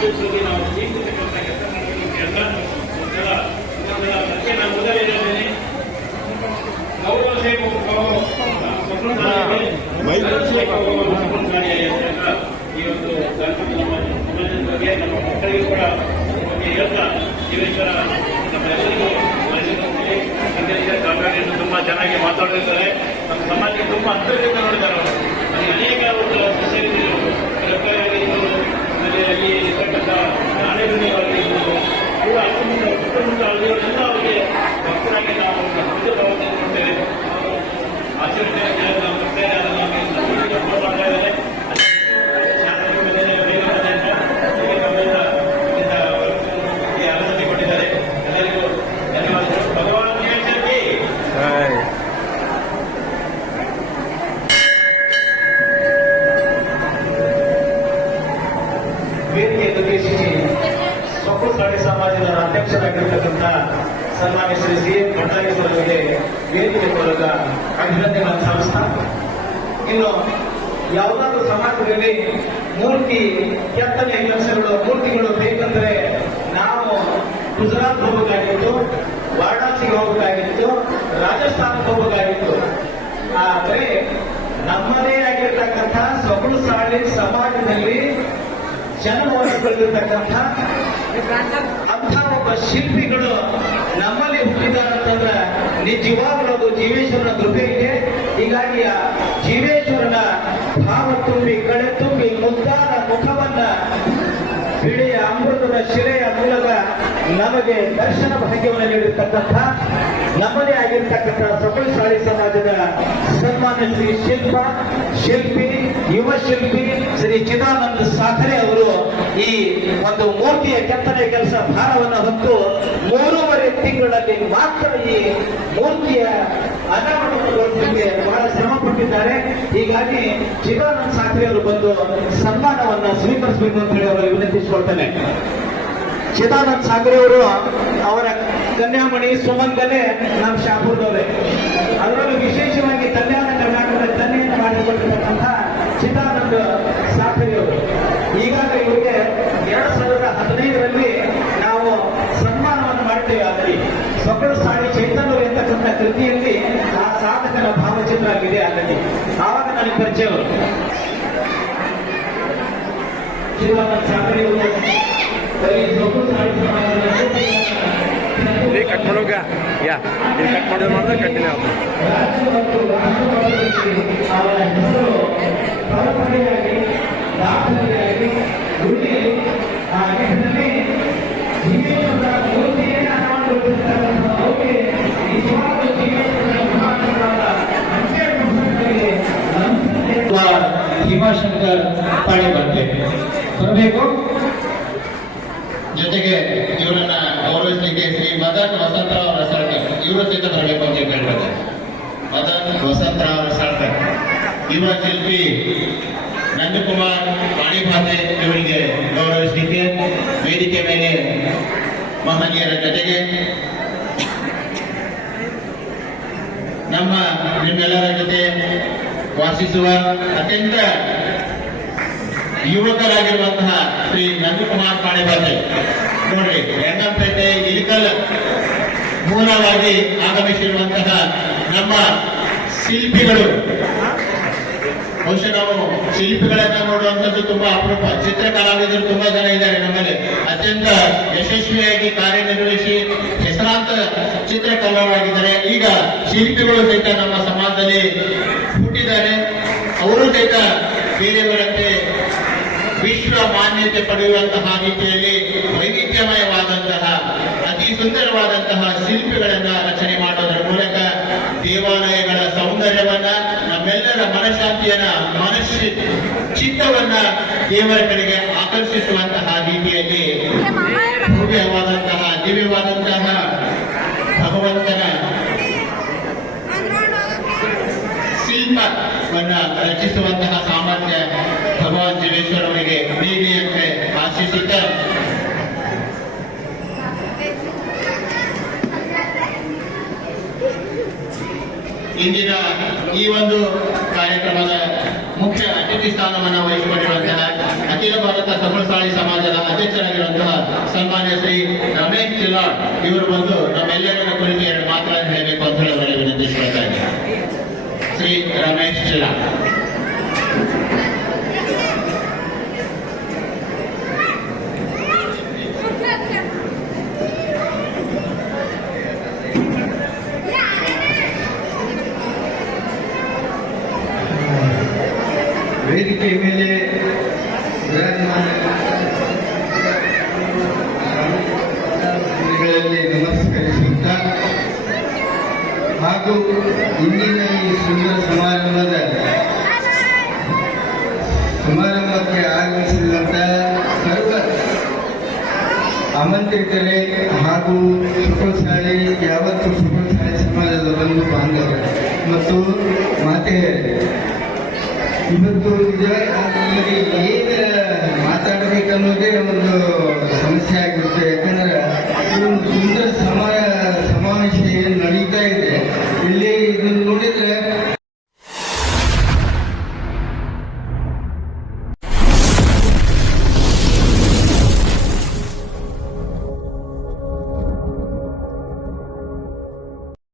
ಸಮಾಜದಲ್ಲಿ ನಾವು ಜೀವಿಸತಕ್ಕಂಥ ಕೆಲಸ ಮಾಡಲಿಕ್ಕೆ ಎಲ್ಲ ಅದಕ್ಕೆ ನಾನು ಮೊದಲೇ ಹೇಳಿದ್ದೇನೆ. ಗೌರವ ಈ ಒಂದು ಸಮಾಜದ ಬಗ್ಗೆ ನಮ್ಮ ಮಕ್ಕಳಿಗೂ ಕೂಡ ಹೇಳ್ತಾ ಜೀವೇಶ್ವರ ನಮ್ಮ ಎಲ್ಲರಿಗೂ ಕಾವ್ಯಗಳನ್ನು ತುಂಬಾ ಚೆನ್ನಾಗಿ ಮಾತಾಡಿರ್ತಾರೆ. ನಮ್ಮ ಸಮಾಜಕ್ಕೆ ತುಂಬಾ ಅಂತರದಿಂದ ನೋಡಿದ್ದಾರೆ ಅವರು. ಅಲ್ಲಿ ಅನೇಕ ಒಂದು ಸೊಸೈಟಿಗಳು ಅಲ್ಲಿ ಇರ್ತಕ್ಕಂಥ ನಾಣ್ಯಗಳಿರ್ಬೋದು ಕೂಡ ಸುತ್ತಮುತ್ತ ಹಳ್ಳಿಗಳೆಲ್ಲ ಅವರಿಗೆ ಭಕ್ತರಾಗಿ ನಾವು ನೋಡ್ತೇವೆ. ಆಚರಣೆ ಸಮಾಜದ ಅಧ್ಯಕ್ಷರಾಗಿರ್ತಕ್ಕಂಥ ಸನ್ಮಾನ್ಯ ಶ್ರೀ ಸಿ.ಎಂ. ಭಂಡಾರಿ ಅವರಿಗೆ ವೇದಿಕೆ ಮೂಲಕ ಅಭಿನಂದನೆಗಳನ್ನು ಸಲ್ಲಿಸ್ತಾ, ಇನ್ನು ಯಾವುದಾದ್ರೂ ಸಮಾಜದಲ್ಲಿ ಮೂರ್ತಿ ಕೆತ್ತನೆ ಕೆಲಸಗಳು ಮೂರ್ತಿಗಳು ಬೇಕಂದ್ರೆ ನಾವು ಗುಜರಾತ್ ಹೋಗಬೇಕಾಗಿತ್ತು, ವಾರಣಾಸಿಗೆ ಹೋಗಬೇಕಾಗಿತ್ತು, ರಾಜಸ್ಥಾನಕ್ಕೆ ಹೋಗಬೇಕಾಗಿತ್ತು. ಆದರೆ ನಮ್ಮದೇ ಆಗಿರ್ತಕ್ಕಂಥ ಸೊಗಡುಸಾಳಿ ಸಮಾಜದಲ್ಲಿ ಜನ್ಮವನ್ನು ಪಡೆದಿರ್ತಕ್ಕಂಥ ಅಂಥ ಒಬ್ಬ ಶಿಲ್ಪಿಗಳು ನಮ್ಮಲ್ಲಿ ಹುಟ್ಟಿದಾರಂತಂದ್ರೆ ನಿಜವಾಗ್ಲೂ ಅದು ಜೀವೇಶ್ವರನ ಕೃಪೆ ಇದೆ. ಹೀಗಾಗಿ ಆ ಜೀವೇಶ್ವರನ ಭಾವ ತುಂಬಿ ಕಳೆ ತುಂಬಿ ಮುದ್ದಾದ ಮುಖವನ್ನ ಬಿಳಿಯ ಅಮೃತದ ಶಿಲೆಯ ಮೂಲಕ ನಮಗೆ ದರ್ಶನ ಭಾಗ್ಯವನ್ನು ನೀಡಿರ್ತಕ್ಕಂಥ ನಮ್ಮದೇ ಆಗಿರ್ತಕ್ಕಂಥ ಸೊಗಡುಸಾಳಿ ಸಮಾಜದ ಸನ್ಮಾನ್ಯ ಶ್ರೀ ಶಿಲ್ಪಿ ಯುವ ಶಿಲ್ಪಿ ಶ್ರೀ ಚಿದಾನಂದ ಸಾಖರೆ ಅವರು ಈ ಒಂದು ಮೂರ್ತಿಯ ಕೆತ್ತನೆ ಕೆಲಸ ಭಾರವನ್ನು ಹೊತ್ತು 3.5 ತಿಂಗಳಲ್ಲಿ ಮಾತ್ರ ಈ ಮೂರ್ತಿಯ ಅನಾವರಣಗೊಳಿಸಲಿಕ್ಕೆ ಬಹಳ ಶ್ರಮ ಪಟ್ಟಿದ್ದಾರೆ. ಹೀಗಾಗಿ ಚಿದಾನಂದ ಸಾಖರೆ ಅವರು ಬಂದು ಸನ್ಮಾನವನ್ನು ಸ್ವೀಕರಿಸಬೇಕು ಅಂತ ಹೇಳಿ ಅವರು ವಿನಂತಿಸಿಕೊಳ್ತಾನೆ. ಚಿದಾನಂದ ಸಾಗರೆ ಅವರು ಅವರ ಕನ್ಯಾಮಣಿ ಸುಮಂಗಲೆ ನಮ್ಮ ಶಾಪುರದವರೇ. ಅದರಲ್ಲೂ ವಿಶೇಷವಾಗಿ ಕಲ್ಯಾಣ ಕರ್ನಾಟಕದ ಕನ್ಯೆಯನ್ನು ಮಾಡಿಕೊಂಡಿರ್ತಕ್ಕಂಥ ಚಿದಾನಂದ ಸಾಗರೆ ಅವರು ಈಗಾಗಲೇ ಇವರಿಗೆ 2015ರಲ್ಲಿ ನಾವು ಸನ್ಮಾನವನ್ನು ಮಾಡ್ತೇವೆ. ಅಲ್ಲಿ ಸೊಗಡುಸಾಳಿ ಚೈತನ್ಯ ಎಂತಕ್ಕಂಥ ಕೃತಿಯಲ್ಲಿ ಆ ಸಾಧಕನ ಭಾವಚಿತ್ರ ಆಗಿದೆ. ಅಲ್ಲಿ ಆವಾಗ ನನಗೆ ಪರಿಚಯ ಅವರು ಚಿದಾನಂದ ಸಾಗರೆ ಅವರು ಕಟ್ ಮಾಡೋಗ ಯಾ ಇಲ್ಲಿ ಕಟ್ ಮಾಡೋದು ಮಾಡಿದ್ರೆ ಕಂಟಿನ್ಯೂ ಆಗ್ತದೆ. ಭೀಮಾಶಂಕರ್ ಪಾಣಿಬಂತೆ ಬರಬೇಕು. ಜೊತೆಗೆ ಇವರನ್ನ ಗೌರವಿಸಲಿಕ್ಕೆ ಶ್ರೀ ಮದನ್ ವಸಂತರಾವ್ ರಸಾಳ್ಕರ್ ಇವರು ಸಹಿತ ಬರಬೇಕು ಅಂತ ಕೇಳಿದ್ದಾರೆ. ಮದನ್ ವಸಂತರಾವ್ ರಸಾಳ್ಕರ್ ಯುವ ಶಿಲ್ಪಿ ನಂದಕುಮಾರ್ ಪಾಣಿಭಾತೆ ಇವರಿಗೆ ಗೌರವಿಸಲಿಕ್ಕೆ ವೇದಿಕೆ ಮೇಲೆ ಮಹನೀಯರ ಜೊತೆಗೆ ನಿಮ್ಮೆಲ್ಲರ ಜೊತೆ ವಾಸಿಸುವ ಅತ್ಯಂತ ಯುವಕರಾಗಿರುವಂತಹ ಶ್ರೀ ನಂದಕುಮಾರ್ ಪಾಣಿಭಾತೆ ನೋಡ್ರಿ, ರಂಗಂಪೇಟೆ ಇಳಕಲ್ ಮೂಲವಾಗಿ ಆಗಮಿಸಿರುವಂತಹ ನಮ್ಮ ಶಿಲ್ಪಿಗಳು. ಬಹುಶಃ ನಾವು ಶಿಲ್ಪಿಗಳನ್ನ ನೋಡುವಂಥದ್ದು ತುಂಬಾ ಅಪರೂಪ. ಚಿತ್ರಕಲಾವಿದರು ತುಂಬಾ ಜನ ಇದ್ದಾರೆ ನಮ್ಮಲ್ಲಿ. ಅತ್ಯಂತ ಯಶಸ್ವಿಯಾಗಿ ಕಾರ್ಯನಿರ್ವಹಿಸಿ ಹೆಸರಾಂತ ಚಿತ್ರಕಲಾವಿದರಾಗಿದ್ದಾರೆ. ಈಗ ಶಿಲ್ಪಿಗಳು ಸಹಿತ ನಮ್ಮ ಸಮಾಜದಲ್ಲಿ ಹುಟ್ಟಿದ್ದಾರೆ. ಅವರು ಸಹಿತ ಬೇರೆಯವರಂತೆ ವಿಶ್ವ ಮಾನ್ಯತೆ ಪಡೆಯುವಂತಹ ರೀತಿಯಲ್ಲಿ ವೈವಿಧ್ಯಮಯವಾದಂತಹ ಅತಿ ಸುಂದರವಾದಂತಹ ಶಿಲ್ಪಿಗಳನ್ನ ರಚನೆ ಮಾಡೋದರ ಮೂಲಕ ದೇವಾಲಯಗಳ ಸೌಂದರ್ಯವನ್ನ, ನಮ್ಮೆಲ್ಲರ ಮನಃಶಾಂತಿಯನ್ನ, ಚಿತ್ತವನ್ನ ದೇವರ ಕಡೆಗೆ ಆಕರ್ಷಿಸುವಂತಹ ರೀತಿಯಲ್ಲಿ ಭವ್ಯವಾದಂತಹ ದಿವ್ಯವಾದಂತಹ ಭಗವಂತನ ಶಿಲ್ಪವನ್ನ ರಚಿಸುವಂತಹ ಸಾಮರ್ಥ್ಯ ಭಗವಾನ್ ಜೀವೇಶ್ವರ ಅವರಿಗೆ ನೀಡಿಯಂತೆ ಆಶಿಸುತ್ತ ಇಂದಿನ ಈ ಒಂದು ಕಾರ್ಯಕ್ರಮದ ಮುಖ್ಯ ಅತಿಥಿ ಸ್ಥಾನವನ್ನು ವಹಿಸಿಕೊಂಡಿರುವಂತಹ ಅಖಿಲ ಭಾರತ ಸಮುದಾಯ ಸಮಾಜದ ಅಧ್ಯಕ್ಷರಾಗಿರುವಂತಹ ಸನ್ಮಾನ್ಯ ಶ್ರೀ ರಮೇಶ್ ಚಿಲಾಡ್ ಇವರು ಬಂದು ನಮ್ಮೆಲ್ಲರನ್ನ ಕುರಿತು ಎರಡು ಮಾತುಗಳನ್ನು ಹೇಳಬೇಕು ಅಂತ ಹೇಳಿ ವಿನಂತಿಸ್ಕೊಳ್ತಾ ಇದ್ದಾರೆ. ಶ್ರೀ ರಮೇಶ್ ಚಿಲಾಡ್. ವೇದಿಕೆ ಮೇಲೆ ವಿರಾಜಮಾನಗಳಲ್ಲಿ ನಮಸ್ಕರಿಸುತ್ತಾ ಹಾಗೂ ಇಂದಿನ ಈ ಸುಂದರ ಸಮಾರಂಭಕ್ಕೆ ಆಗಮಿಸಿದಂತ ಸರ್ವ ಆಮಂತ್ರಿತರೇ ಹಾಗೂ ಸುಖಶಾಲಿ ಯಾವತ್ತು ಸುಖಶಾಲಿ ಸಮಾಜದ ಬಂಧು ಬಾಂಧವರು ಮತ್ತು ಮಾತೆಯರೇ, ಇವತ್ತು ನಿಜವಾಗಿ ಏನು ಮಾತಾಡಬೇಕನ್ನೋದೇ ಒಂದು